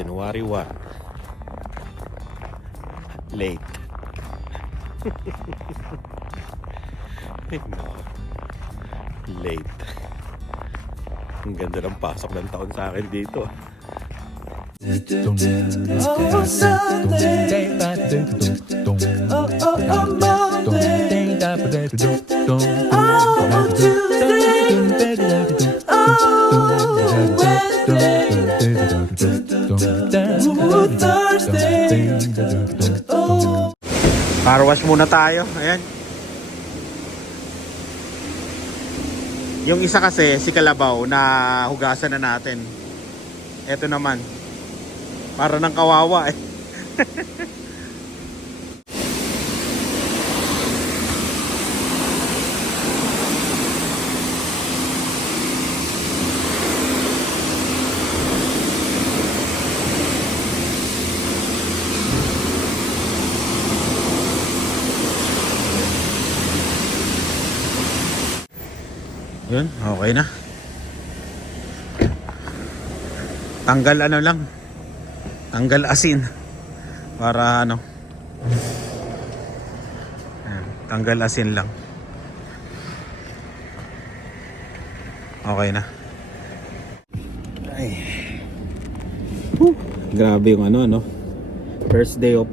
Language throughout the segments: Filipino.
January 1. Late. No. Late. Ang ganda ng pasok ng taon sa akin dito. Oh, Sunday. Oh, Monday. Oh, Tuesday. Oh, Wednesday. Oh, Thursday. Oh. Car wash muna tayo. Ayan. Yung isa kasi, si Kalabaw, na hugasan na natin. Ito naman. Para ng kawawa eh. Yun, okay na. Tanggal ano lang. Tanggal asin. Para ano. Ayan, tanggal asin lang. Okay na. Ay. Grabe yung ano. First day of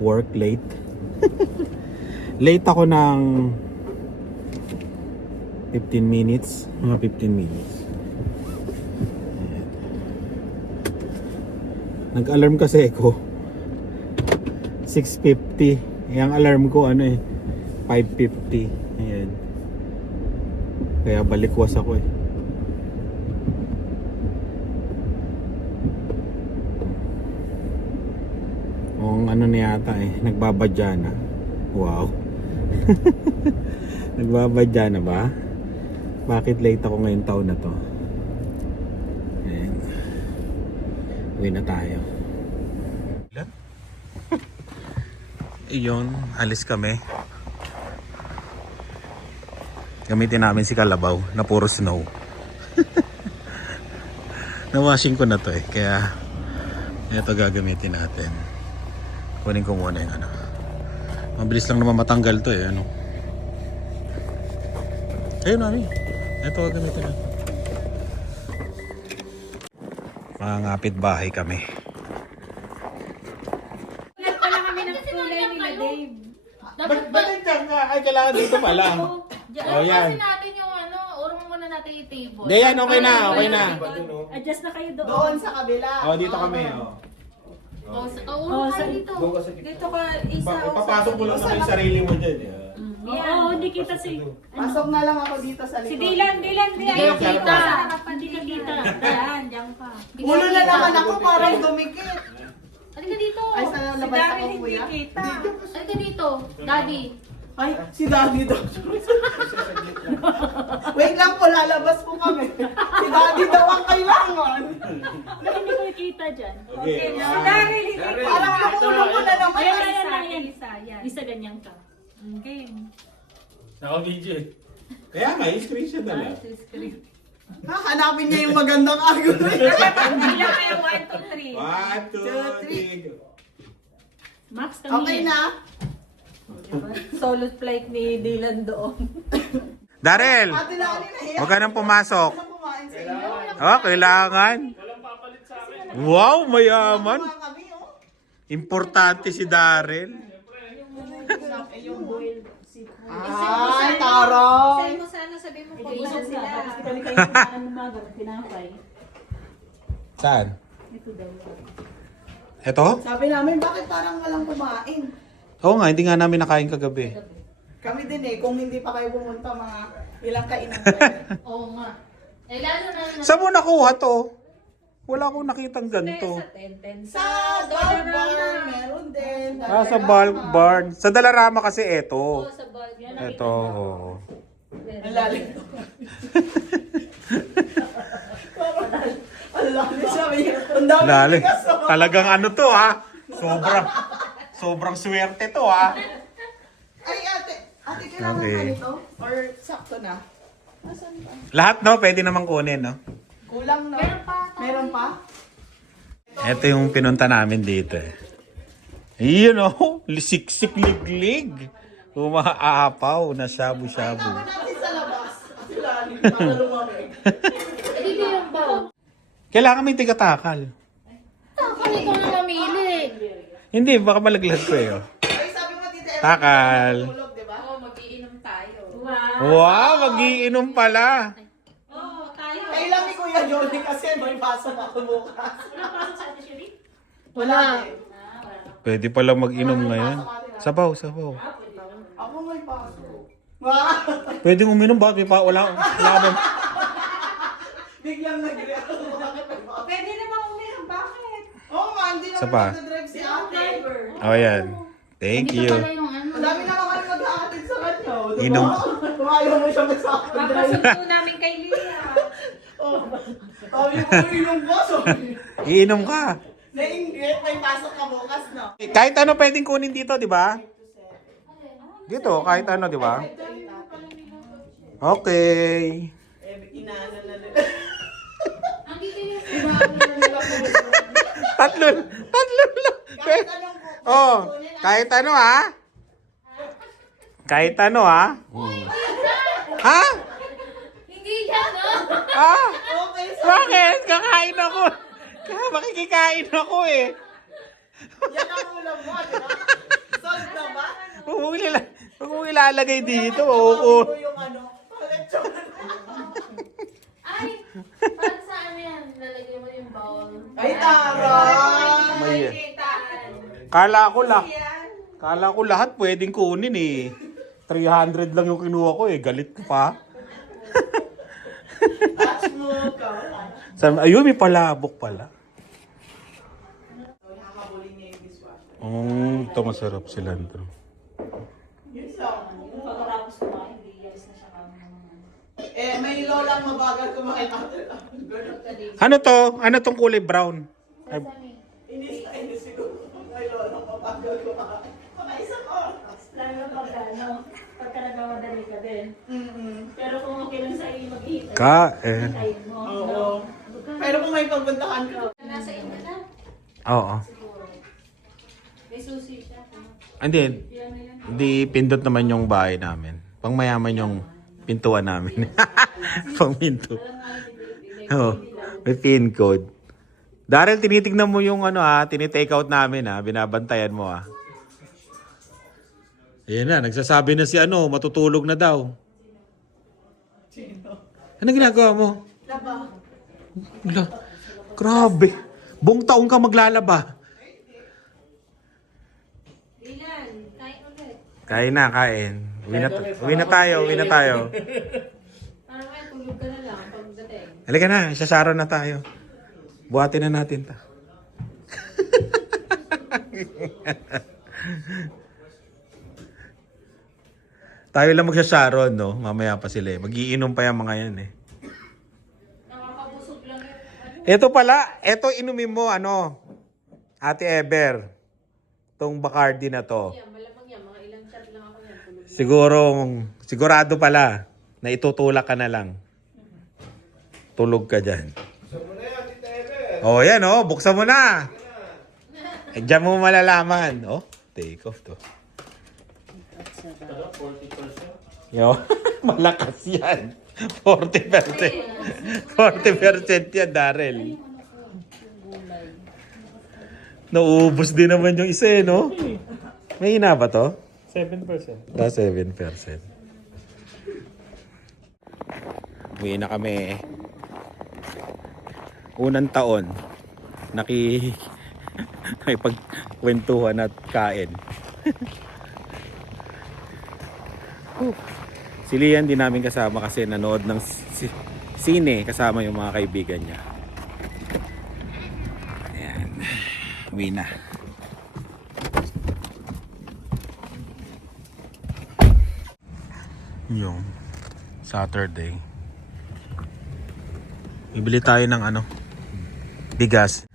work late. Late ako ng 15 minutes. Mga 15 minutes. Ayan. Nag-alarm kasi ako 6:50. Yung alarm ko 5:50. Ayan. Kaya balikwas ako eh. Ang ano na yata nagbabadya na. Wow. Nagbabadya na ba? Bakit late ako ngayong taon na to? Ayan. Uwi na tayo. Iyon, alis kami. Gamitin namin si Kalabaw na puro snow. Na-washing ko na to kaya ito gagamitin natin. Kunin ko muna yung ano. Mabilis lang naman matanggal to ano. Ayun mami. Ito gagamitin natin. Mangapit bahay kami. Ulit pala kami ng kulay nila, Dave. Ba't dyan nga? Ay, kailangan dito pala. Oh, yan. kasi natin yung urong muna natin yung table. Hindi yan, okay na, okay na. Adjust na kayo doon. Doon sa kabila. Oh, dito kami. Urong kayo dito. Dito ka isa. Papasok mo lang naman yung sarili mo dyan. Oo, hindi kita si... Pasok na lang ako dito sa likod. Si Dylan. Hindi kayo kita. Hindi ka kita. Diyan ka. Ulo na naman ako parang dumikit. Halika dito. Ay, sa labas ako kuya. Halika dito. Daddy. Ay, si Daddy daw. Wait lang po, lalabas po kami. Si Daddy daw ang kailangan. Hindi ko kita dyan. Okay. Si Daryl, Parang ang ulo ko na naman. Isa ganyan ka. Okay. Naka-video Kaya nga, screenshot na lang. Hanapin niya yung magandang argument. Bilang kayo, 1, 2, 3. 1, 2, 3. Max kami. Okay na. Solo flight ni Dylan doon. Darrell! Ate Lani na yan. Huwag ka nang pumasok. Ano kumain sa inyo? Oh, kailangan. Wow, mayaman. Kumain kami, oh. Importante si Darrell. Ay, tarong. Sabi mo sana, sabi mo pag na sila. Saan? Ito? Sabi namin, bakit parang walang kumain? Oo nga, hindi nga namin nakain kagabi. Kami din kung hindi pa kayo pumunta, mga ilang kainan kayo. Oo nga. Lalo na Saan mo nakuha to? Wala akong nakitang ganito. Sa Dollar Bar, meron din. Sa bulk barn. Sa Dalarama kasi ito. sa bag. Yan Ito, oo. Ang lalim. Ang lalim sabi niya. Ang dami Lali. bigas, oh. Talagang ano to Sobrang swerte to Ay, ate, kailangan Okay. ka nito? Or sakto na? Nasaan ba? Lahat no, pwede namang kunin no. Kulang, no? Meron pa. Meron pa? Ito, Ito yung pinunta namin dito eh. Iyon oh, siksik liglig. Umaapaw na shabu-shabu. Natin sa labas. Kasi lalim para lumamig. Hindi ko yung baw. Kailangan may tigatakal. Kami ko na mamili. Hindi, baka malaglag ko eh. Oh. Ay, sabi mo, Tita Eva, Takal. tulog, di ba? Oo, mag-iinom tayo. Wow, magiinom pala. Oo, tayo. Kailan ni Kuya Johnny kasi may pasok ako bukas. Wala. Pwede pala mag-inom ngayon. Sabaw, sabaw. Ako may pasok. Wow! Pwede uminom ba? Wala ba? Biglang nag-react. Pwede naman uminom, bakit? Oo nga, hindi Isa naman pa. nag-drive si ate. Oh, yan. Thank Dito you. pala yung ano. Madami naman kayo mag-aatid sa kanya. Inom. Ayaw mo siya mag-drive. Papasundo namin kay Lia. Sabi ko, inom ko. Sabi. Iinom ka. Nainggit, may pasok ka bukas, no? Kahit ano pwedeng kunin dito, di ba? Dito, kahit ano, di ba? Okay. Inana na nila. Andito yung bago. Tatlo lang. Kahit anong Oh, kahit ano ha? Kahit ano ha? Ha? Hindi yan, no? Ha? Okay, so Bakit? Kakain ako. Kaya makikikain ako eh. yan ang ulam mo, di ba? Solve na ba? Huwag mong ilalagay dito. Oo. Ano yung ano? Lechon. Ay, para sa ano yan? Lalagyan mo yung bowl. Ay, tara! May- Kala ko lahat pwedeng kunin eh. 300 lang yung kinuha ko eh. Galit ka pa. Touch mo ka. Ayun, may palabok pala. Nakakabulin niya yung dishwasher. Ito masarap cilantro. Yun lang. Pagkatapos kumain, hindi yaris na siya kami naman. Eh, may lolang mabagal kumain ate. Ano to? Ano tong kulay brown? Ay, Inis na inis siguro. May lolang mabagal kumain. Mga isang oras. Lalo pagka, ano, pagka nagmamadali ka din. Mm-mm. Pero kung okay lang sa iyo mag-ihintay, kain. hintayin mo. Oo. Pero kung may pagpuntahan ka, Nasa inyo na. Oo. May susi siya. Hindi pindot naman yung bahay namin. Pang mayaman yung pintuan namin. Pang pinto. Oo. May pin code. Daryl, tinitignan mo yung ano tinitake out namin binabantayan mo Ayan na, nagsasabi na si matutulog na daw. Ano ginagawa mo? laba. Wala. Grabe. Buong taong ka maglalaba. Ilan? Kain ulit. Kain na, kain. Uwi na tayo. Parang may tulog ka na lang pagdating. Halika na, isasaron na tayo. Buhatin na natin ta. Tayo lang magsasaron, no? Mamaya pa sila eh. Magiinom pa yung mga yan eh. Nakakabusog lang yun. Ito pala, ito inumin mo, Ate Eber. Tong Bacardi na to. Yan, malamang yan. Mga ilang shot lang ako yan. Tulog na. Sigurado pala na itutulak ka na lang. Tulog ka dyan. Oh, yan buksan mo na. Diyan mo malalaman. Oh, take off to. Yo, malakas yan. 40%. 40% yan, Daryl. Nauubos din naman yung isa no? May ina ba to? 7%. 7%. Uwi na kami. Unang taon. Nakipagkwentuhan at kain. Si Lian din namin kasama kasi nanood ng sine kasama yung mga kaibigan niya. Ayan. Uwi na. Yung Saturday. Bibili tayo ng bigas.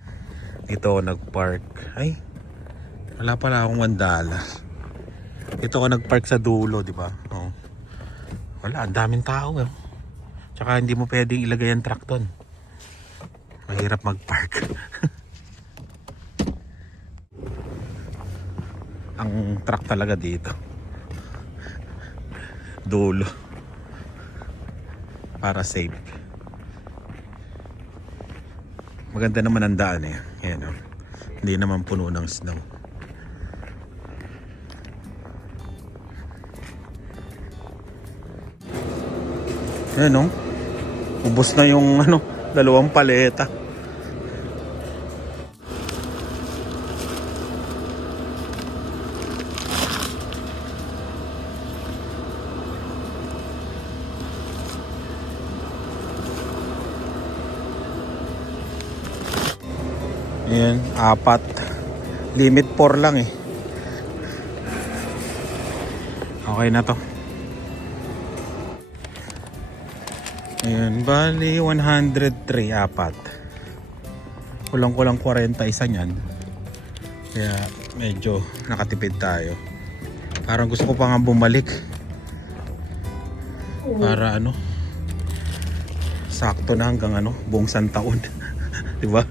Dito ako nag-park. Ay, wala pala akong $1. Dito ako nag-park sa dulo, di ba? Oh. Wala, ang daming tao Tsaka hindi mo pwedeng ilagay ang truck doon. Mahirap mag-park. ang truck talaga dito. Dulo. Para safe. Maganda naman ang daan eh. Ayan, oh. Hindi naman puno ng snow. Ayan, oh. Ubos na yung dalawang paleta. Ayan, 4. Limit 4 lang eh. Okay na to. Ayan, bali 103, 4. Kulang-kulang 40 isa niyan. Kaya medyo nakatipid tayo. Parang gusto ko pa nga bumalik. Para sakto na hanggang buong santaon. 'Di ba?